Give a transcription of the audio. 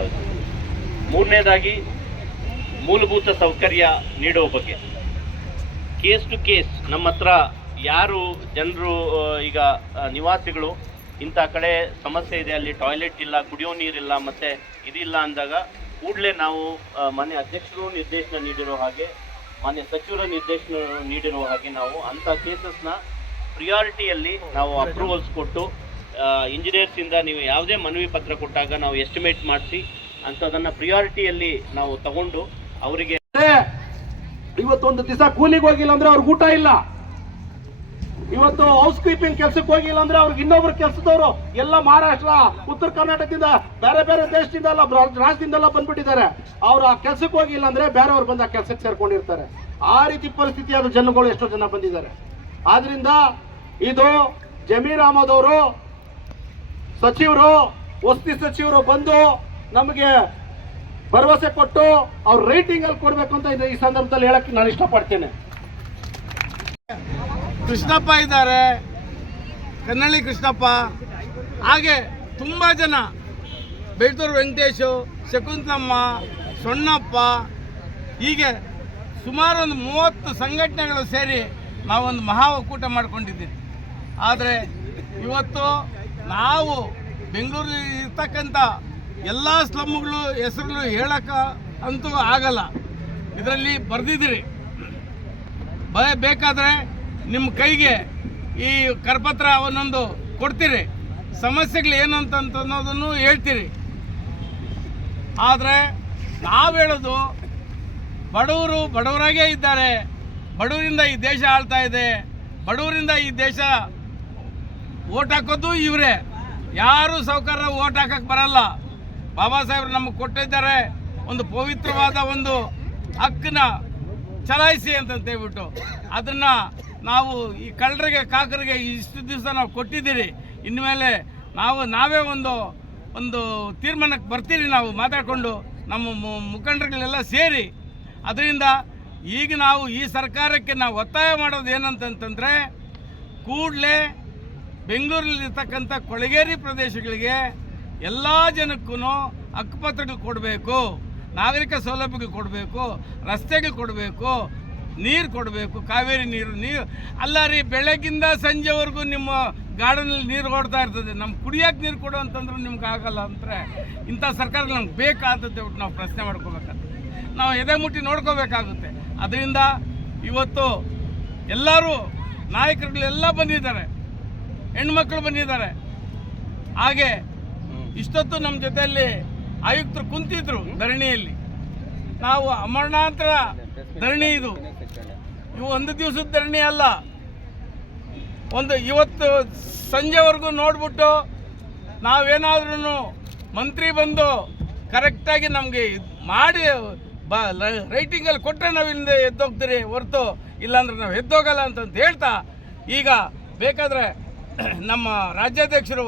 ಆಗ್ತಾವೆ. ಮೂರನೇದಾಗಿ ಮೂಲಭೂತ ಸೌಕರ್ಯ ನೀಡುವ ಬಗ್ಗೆ ಕೇಸ್ ಟು ಕೇಸ್ ನಮ್ಮ ಹತ್ರ ಯಾರು ಜನರು ಈಗ ನಿವಾಸಿಗಳು ಇಂಥ ಕಡೆ ಸಮಸ್ಯೆ ಇದೆ, ಅಲ್ಲಿ ಟಾಯ್ಲೆಟ್ ಇಲ್ಲ, ಕುಡಿಯೋ ನೀರಿಲ್ಲ, ಮತ್ತು ಇದಿಲ್ಲ ಅಂದಾಗ ಕೂಡಲೇ ನಾವು ಮಾನ್ಯ ಅಧ್ಯಕ್ಷರು ನಿರ್ದೇಶನ ನೀಡಿರೋ ಹಾಗೆ, ಮಾನ್ಯ ಸಚಿವರ ನಿರ್ದೇಶನ ನೀಡಿರೋ ಹಾಗೆ ನಾವು ಅಂಥ ಕೇಸಸ್ನ ಪ್ರಿಯಾರಿಟಿಯಲ್ಲಿ ನಾವು ಅಪ್ರೂವಲ್ಸ್ ಕೊಟ್ಟು ಇಂಜಿನಿಯರ್ಸಿಂದ ನೀವು ಯಾವುದೇ ಮನವಿ ಪತ್ರ ಕೊಟ್ಟಾಗ ನಾವು ಎಸ್ಟಿಮೇಟ್ ಮಾಡಿಸಿ ಅಂಥದನ್ನು ಪ್ರಿಯಾರಿಟಿಯಲ್ಲಿ ನಾವು ತಗೊಂಡು ಅವರಿಗೆ ಇವತ್ತೊಂದು ದಿವಸ ಕೂಲಿಗೆ ಹೋಗಿಲ್ಲ ಅಂದ್ರೆ ಅವ್ರಿಗೆ ಊಟ ಇಲ್ಲ, ಇವತ್ತು ಹೌಸ್ ಕೀಪಿಂಗ್ ಕೆಲಸಕ್ಕೆ ಹೋಗಿಲ್ಲ ಅಂದ್ರೆ ಅವ್ರಿಗೆ ಇನ್ನೊಬ್ರು ಕೆಲಸದವರು ಎಲ್ಲ ಮಹಾರಾಷ್ಟ್ರ, ಉತ್ತರ ಕರ್ನಾಟಕದಿಂದ, ಬೇರೆ ಬೇರೆ ದೇಶದಿಂದ ಎಲ್ಲ ರಾಜ್ಯದಿಂದೆಲ್ಲ ಬಂದ್ಬಿಟ್ಟಿದ್ದಾರೆ. ಅವ್ರು ಆ ಕೆಲಸಕ್ಕೆ ಹೋಗಿಲ್ಲ ಅಂದ್ರೆ ಬೇರೆಯವ್ರು ಬಂದು ಆ ಕೆಲಸಕ್ಕೆ ಸೇರ್ಕೊಂಡಿರ್ತಾರೆ. ಆ ರೀತಿ ಪರಿಸ್ಥಿತಿ ಆದ ಜನಗಳು ಎಷ್ಟೋ ಜನ ಬಂದಿದ್ದಾರೆ. ಆದ್ರಿಂದ ಇದು ಜಮೀರ್ ಅಹಮದ್ ಅವರು ಸಚಿವರು, ವಸತಿ ಸಚಿವರು ಬಂದು ನಮಗೆ ಭರವಸೆ ಕೊಟ್ಟು ಅವ್ರ ರೈಟಿಂಗ್ ಅಲ್ಲಿ ಕೊಡ್ಬೇಕು ಅಂತ ಈ ಸಂದರ್ಭದಲ್ಲಿ ಹೇಳಕ್ಕೆ ನಾನು ಇಷ್ಟಪಡ್ತೇನೆ. ಕೃಷ್ಣಪ್ಪ ಇದ್ದಾರೆ, ಕನ್ನಳ್ಳಿ ಕೃಷ್ಣಪ್ಪ, ಹಾಗೆ ತುಂಬ ಜನ, ಬೆಳ್ತೂರು ವೆಂಕಟೇಶು, ಶಕುಂತಲಮ್ಮ, ಸೊಣ್ಣಪ್ಪ, ಹೀಗೆ ಸುಮಾರು ಒಂದು 30 ಸಂಘಟನೆಗಳು ಸೇರಿ ನಾವೊಂದು ಮಹಾ ಒಕ್ಕೂಟ ಮಾಡ್ಕೊಂಡಿದ್ದೀವಿ. ಆದರೆ ಇವತ್ತು ನಾವು ಬೆಂಗಳೂರಲ್ಲಿ ಇರ್ತಕ್ಕಂಥ ಎಲ್ಲ ಸ್ಲಮ್ಗಳು ಹೆಸರುಗಳು ಹೇಳೋಕ್ಕೆ ಅಂತೂ ಆಗಲ್ಲ. ಇದರಲ್ಲಿ ಬರೆದಿದ್ದೀರಿ, ಬೇಕಾದರೆ ನಿಮ್ಮ ಕೈಗೆ ಈ ಕರಪತ್ರ ಒಂದೊಂದು ಕೊಡ್ತೀರಿ, ಸಮಸ್ಯೆಗಳು ಏನು ಅಂತ ಅನ್ನೋದನ್ನು ಹೇಳ್ತೀರಿ. ಆದರೆ ನಾವು ಹೇಳೋದು ಬಡವರು ಬಡವರಾಗೇ ಇದ್ದಾರೆ, ಬಡವರಿಂದ ಈ ದೇಶ ಆಳ್ತಾ ಇದೆ, ಬಡವರಿಂದ ಈ ದೇಶ ಓಟ್ ಹಾಕೋದು ಇವರೇ, ಯಾರು ಸಾಹುಕಾರ ಓಟ್ ಹಾಕಕ್ಕೆ ಬರಲ್ಲ. ಬಾಬಾ ಸಾಹೇಬರು ನಮಗೆ ಕೊಟ್ಟಿದ್ದಾರೆ ಒಂದು ಪವಿತ್ರವಾದ ಒಂದು ಹಕ್ಕನ್ನ ಚಲಾಯಿಸಿ ಅಂತಂತೇಳ್ಬಿಟ್ಟು, ಅದನ್ನು ನಾವು ಈ ಕಳ್ಳರಿಗೆ ಕಾಕರಿಗೆ ಇಷ್ಟು ದಿವಸ ನಾವು ಕೊಟ್ಟಿದ್ದೀರಿ. ಇನ್ಮೇಲೆ ನಾವೇ ಒಂದು ತೀರ್ಮಾನಕ್ಕೆ ಬರ್ತೀರಿ, ನಾವು ಮಾತಾಡಿಕೊಂಡು ನಮ್ಮ ಮುಖಂಡರುಗಳೆಲ್ಲ ಸೇರಿ. ಅದರಿಂದ ಈಗ ನಾವು ಈ ಸರ್ಕಾರಕ್ಕೆ ನಾವು ಒತ್ತಾಯ ಮಾಡೋದು ಏನಂತಂತಂದರೆ, ಕೂಡಲೇ ಬೆಂಗಳೂರಲ್ಲಿರ್ತಕ್ಕಂಥ ಕೊಳಗೇರಿ ಪ್ರದೇಶಗಳಿಗೆ ಎಲ್ಲ ಜನಕ್ಕೂ ಹಕ್ಕುಪತ್ರಗಳು ಕೊಡಬೇಕು, ನಾಗರಿಕ ಸೌಲಭ್ಯಗಳು ಕೊಡಬೇಕು, ರಸ್ತೆಗಳು ಕೊಡಬೇಕು, ನೀರು ಕೊಡಬೇಕು, ಕಾವೇರಿ ನೀರು ಅಲ್ಲ ರೀ. ಬೆಳಗ್ಗಿಂದ ಸಂಜೆವರೆಗೂ ನಿಮ್ಮ ಗಾರ್ಡನಲ್ಲಿ ನೀರು ಓಡ್ತಾ ಇರ್ತದೆ, ನಮ್ಗೆ ಕುಡಿಯೋಕೆ ನೀರು ಕೊಡು ಅಂತಂದ್ರೆ ನಿಮ್ಗೆ ಆಗಲ್ಲ ಅಂದರೆ ಇಂಥ ಸರ್ಕಾರ ನಮ್ಗೆ ಬೇಕಾ ಅಂತಂತ ನಾವು ಪ್ರಶ್ನೆ ಮಾಡ್ಕೋಬೇಕಾಗ್ತದೆ, ನಾವು ಎದೆ ಮುಟ್ಟಿ ನೋಡ್ಕೋಬೇಕಾಗುತ್ತೆ. ಅದರಿಂದ ಇವತ್ತು ಎಲ್ಲರೂ ನಾಯಕರುಗಳೆಲ್ಲ ಬಂದಿದ್ದಾರೆ, ಹೆಣ್ಮಕ್ಳು ಬಂದಿದ್ದಾರೆ. ಹಾಗೆ ಇಷ್ಟೊತ್ತು ನಮ್ಮ ಜೊತೆಯಲ್ಲಿ ಆಯುಕ್ತರು ಕುಂತಿದ್ರು ಧರಣಿಯಲ್ಲಿ. ನಾವು ಅಮರಣಾಂತರ ಧರಣಿ, ಇವು ಒಂದು ದಿವಸದ ಧರಣಿ ಅಲ್ಲ, ಇವತ್ತು ಸಂಜೆವರೆಗೂ ನೋಡ್ಬಿಟ್ಟು ನಾವೇನಾದ್ರೂ ಮಂತ್ರಿ ಬಂದು ಕರೆಕ್ಟಾಗಿ ನಮಗೆ ಮಾಡಿ ರೈಟಿಂಗಲ್ಲಿ ಕೊಟ್ಟರೆ ನಾವು ಇಲ್ಲಿಂದ ಎದ್ದೋಗ್ತೀರಿ ಹೊರತು, ಇಲ್ಲಾಂದ್ರೆ ನಾವು ಎದ್ದೋಗಲ್ಲ ಅಂತಂತ ಹೇಳ್ತಾ, ಈಗ ಬೇಕಾದರೆ ನಮ್ಮ ರಾಜ್ಯಾಧ್ಯಕ್ಷರು